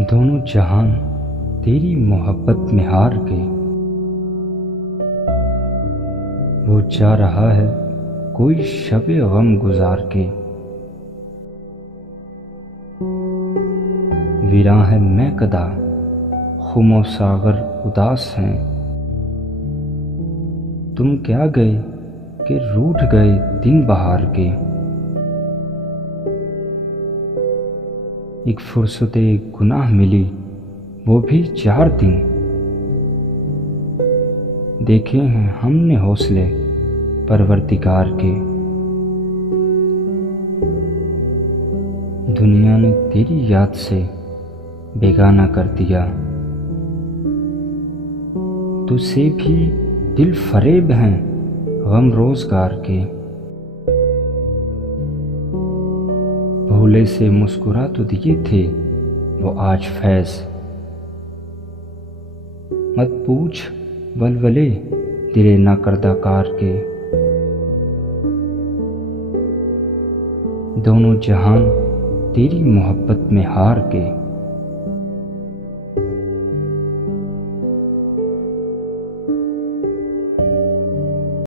दोनों जहान तेरी मोहब्बत में हार के, वो जा रहा है कोई शबे गम गुजार के। वीरां है मैं कदा, खुमो सागर उदास हैं। तुम क्या गए कि रूठ गए दिन बहार के। एक फुर्सते गुनाह मिली, वो भी 4 दिन। देखे हैं हमने हौसले परवरदिगार के। दुनिया ने तेरी याद से बेगाना कर दिया, तुझसे भी दिल फरेब हैं गम रोजगार के। भूले से मुस्कुरा तो दिए थे वो आज फैज, मत पूछ वलवले दिले ना करदाकार के। दोनों जहान तेरी मोहब्बत में हार के।